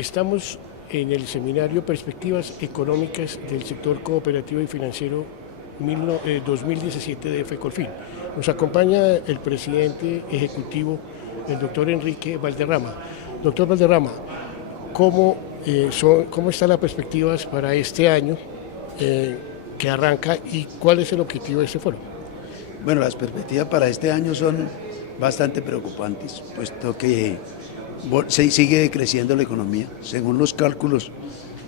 Estamos en el seminario Perspectivas Económicas del Sector Cooperativo y Financiero 2017 de FECOLFIN. Nos acompaña el presidente ejecutivo, el doctor Enrique Valderrama. Doctor Valderrama, ¿cómo están las perspectivas para este año que arranca y cuál es el objetivo de este foro? Bueno, las perspectivas para este año son bastante preocupantes, puesto que se sigue creciendo la economía. Según los cálculos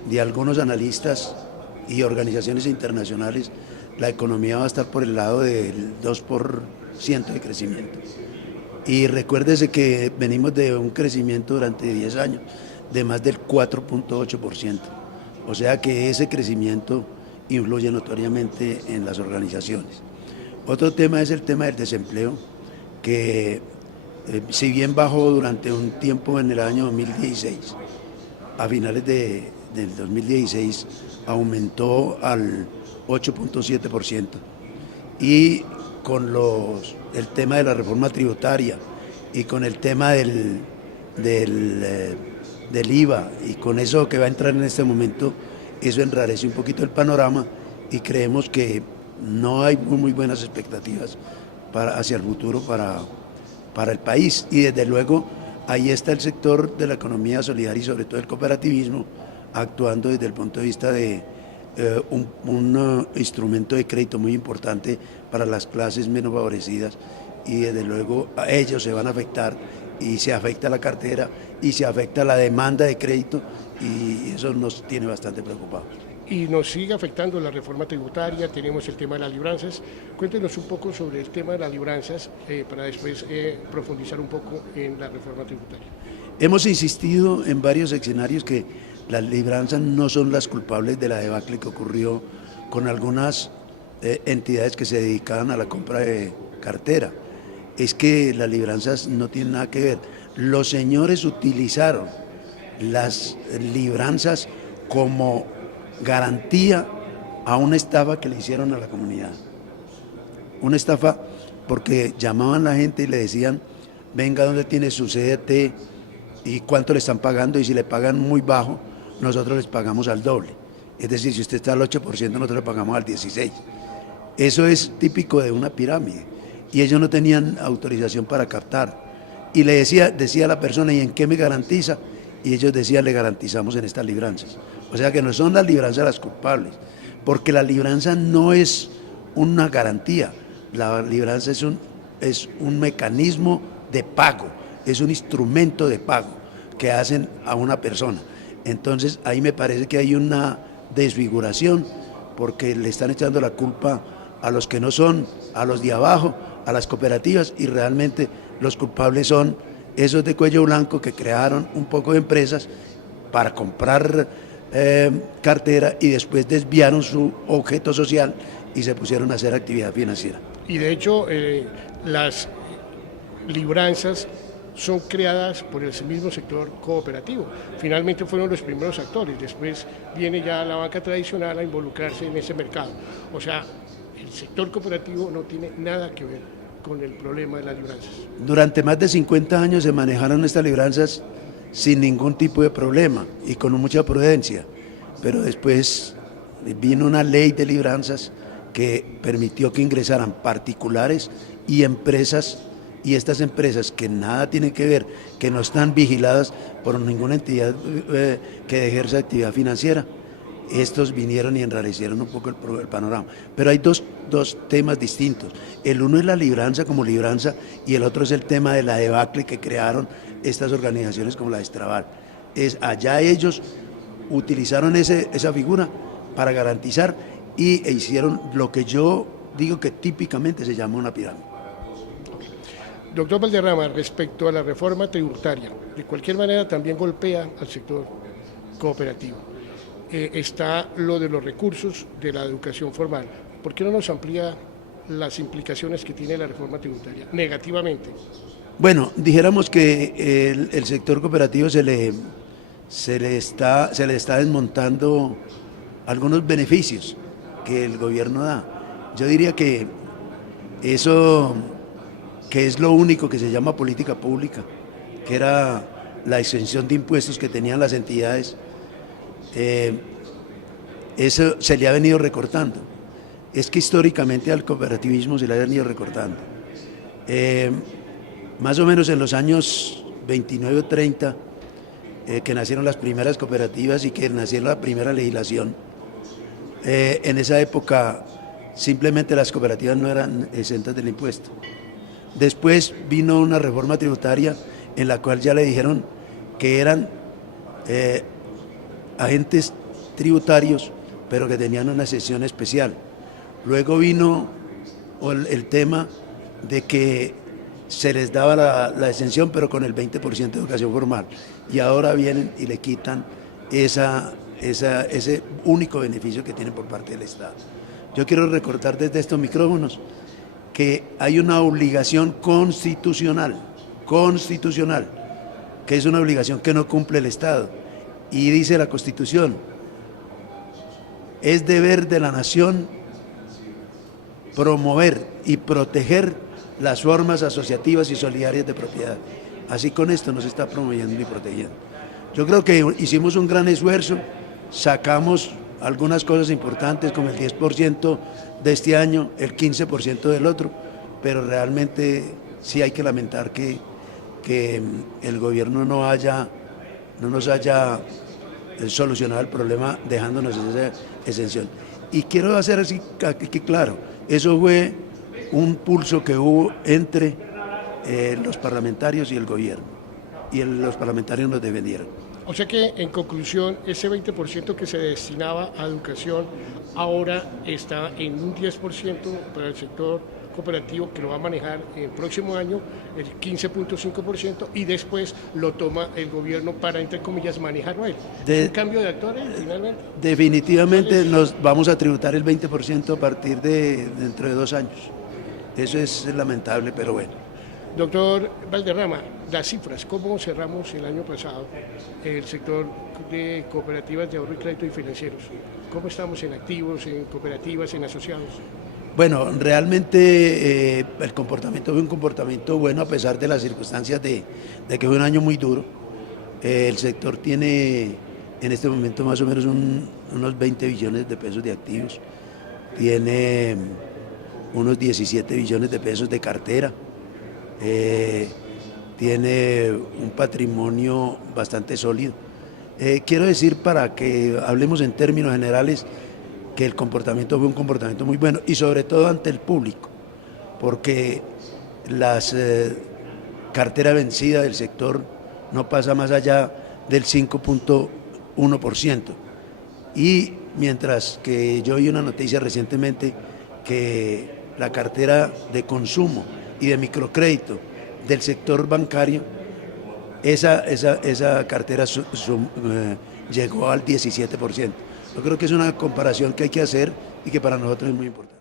de algunos analistas y organizaciones internacionales, la economía va a estar por el lado del 2% de crecimiento. Y recuérdese que venimos de un crecimiento durante 10 años de más del 4.8%. O sea que ese crecimiento influye notoriamente en las organizaciones. Otro tema es el tema del desempleo, que si bien bajó durante un tiempo en el año 2016, a finales del 2016 aumentó al 8.7%. Y con el tema de la reforma tributaria y con el tema del IVA y con eso que va a entrar en este momento, eso enrarece un poquito el panorama y creemos que no hay muy buenas expectativas hacia el futuro para el país. Y desde luego ahí está el sector de la economía solidaria y sobre todo el cooperativismo actuando desde el punto de vista de un instrumento de crédito muy importante para las clases menos favorecidas, y desde luego a ellos se van a afectar y se afecta la cartera y se afecta la demanda de crédito, y eso nos tiene bastante preocupados. Y nos sigue afectando la reforma tributaria, tenemos el tema de las libranzas. Cuéntenos un poco sobre el tema de las libranzas para después profundizar un poco en la reforma tributaria. Hemos insistido en varios escenarios que las libranzas no son las culpables de la debacle que ocurrió con algunas entidades que se dedicaban a la compra de cartera. Es que las libranzas no tienen nada que ver. Los señores utilizaron las libranzas como garantía a una estafa que le hicieron a la comunidad. Una estafa porque llamaban a la gente y le decían: venga, ¿dónde tiene su CDT y cuánto le están pagando? Y si le pagan muy bajo, nosotros les pagamos al doble. Es decir, si usted está al 8%, nosotros le pagamos al 16%. Eso es típico de una pirámide. Y ellos no tenían autorización para captar. Y le decía a la persona: ¿y en qué me garantiza? Y ellos decían: le garantizamos en estas libranzas. O sea que no son las libranzas las culpables, porque la libranza no es una garantía. La libranza es un mecanismo de pago, es un instrumento de pago que hacen a una persona. Entonces ahí me parece que hay una desfiguración, porque le están echando la culpa a los que no son, a los de abajo, a las cooperativas, y realmente los culpables son esos de cuello blanco que crearon un poco de empresas para comprar cartera y después desviaron su objeto social y se pusieron a hacer actividad financiera. Y de hecho las libranzas son creadas por el mismo sector cooperativo. Finalmente fueron los primeros actores, después viene ya la banca tradicional a involucrarse en ese mercado. O sea, el sector cooperativo no tiene nada que ver con el problema de las libranzas. Durante más de 50 años se manejaron estas libranzas sin ningún tipo de problema y con mucha prudencia, pero después vino una ley de libranzas que permitió que ingresaran particulares y empresas, y estas empresas que nada tienen que ver, que no están vigiladas por ninguna entidad que ejerza actividad financiera, estos vinieron y enrarecieron un poco el panorama. Pero hay dos temas distintos. El uno es la libranza como libranza y el otro es el tema de la debacle que crearon estas organizaciones como la Estrabal. Allá ellos utilizaron esa figura para garantizar e hicieron lo que yo digo que típicamente se llama una pirámide. Doctor Valderrama, respecto a la reforma tributaria, de cualquier manera también golpea al sector cooperativo. Está lo de los recursos de la educación formal. ¿Por qué no nos amplía las implicaciones que tiene la reforma tributaria negativamente? Bueno, dijéramos que el sector cooperativo se le está desmontando algunos beneficios que el gobierno da. Yo diría que eso, que es lo único que se llama política pública, que era la exención de impuestos que tenían las entidades, eso se le ha venido recortando. Es que históricamente al cooperativismo se le ha venido recortando. Más o menos en los años 29 o 30, que nacieron las primeras cooperativas y que nació la primera legislación, en esa época simplemente las cooperativas no eran exentas del impuesto. Después vino una reforma tributaria en la cual ya le dijeron que eran agentes tributarios, pero que tenían una exención especial. Luego vino el tema de que se les daba la exención, pero con el 20% de educación formal. Y ahora vienen y le quitan ese único beneficio que tienen por parte del Estado. Yo quiero recordar desde estos micrófonos que hay una obligación constitucional, que es una obligación que no cumple el Estado. Y dice la Constitución, es deber de la nación promover y proteger las formas asociativas y solidarias de propiedad. Así con esto nos está promoviendo y protegiendo. Yo creo que hicimos un gran esfuerzo, sacamos algunas cosas importantes como el 10% de este año, el 15% del otro, pero realmente sí hay que lamentar que el gobierno no nos haya solucionado el problema dejándonos esa exención. Y quiero hacer así que claro, eso fue un pulso que hubo entre los parlamentarios y el gobierno, y los parlamentarios nos defendieron. O sea que, en conclusión, ese 20% que se destinaba a educación ahora está en un 10% para el sector cooperativo, que lo va a manejar el próximo año, el 15.5%, y después lo toma el gobierno para, entre comillas, manejarlo a él. ¿Un cambio de actores, finalmente? Definitivamente nos vamos a tributar el 20% a partir de dentro de 2 años. Eso es lamentable, pero bueno. Doctor Valderrama, las cifras, ¿cómo cerramos el año pasado el sector de cooperativas de ahorro y crédito y financieros? ¿Cómo estamos en activos, en cooperativas, en asociados? Bueno, realmente el comportamiento fue un comportamiento bueno a pesar de las circunstancias de que fue un año muy duro. El sector tiene en este momento más o menos unos 20 billones de pesos de activos, tiene unos 17 billones de pesos de cartera, tiene un patrimonio bastante sólido. Quiero decir, para que hablemos en términos generales, que el comportamiento fue un comportamiento muy bueno y sobre todo ante el público, porque las cartera vencida del sector no pasa más allá del 5.1%, y mientras que yo oí una noticia recientemente que la cartera de consumo y de microcrédito del sector bancario, esa cartera llegó al 17%. Yo creo que es una comparación que hay que hacer y que para nosotros es muy importante.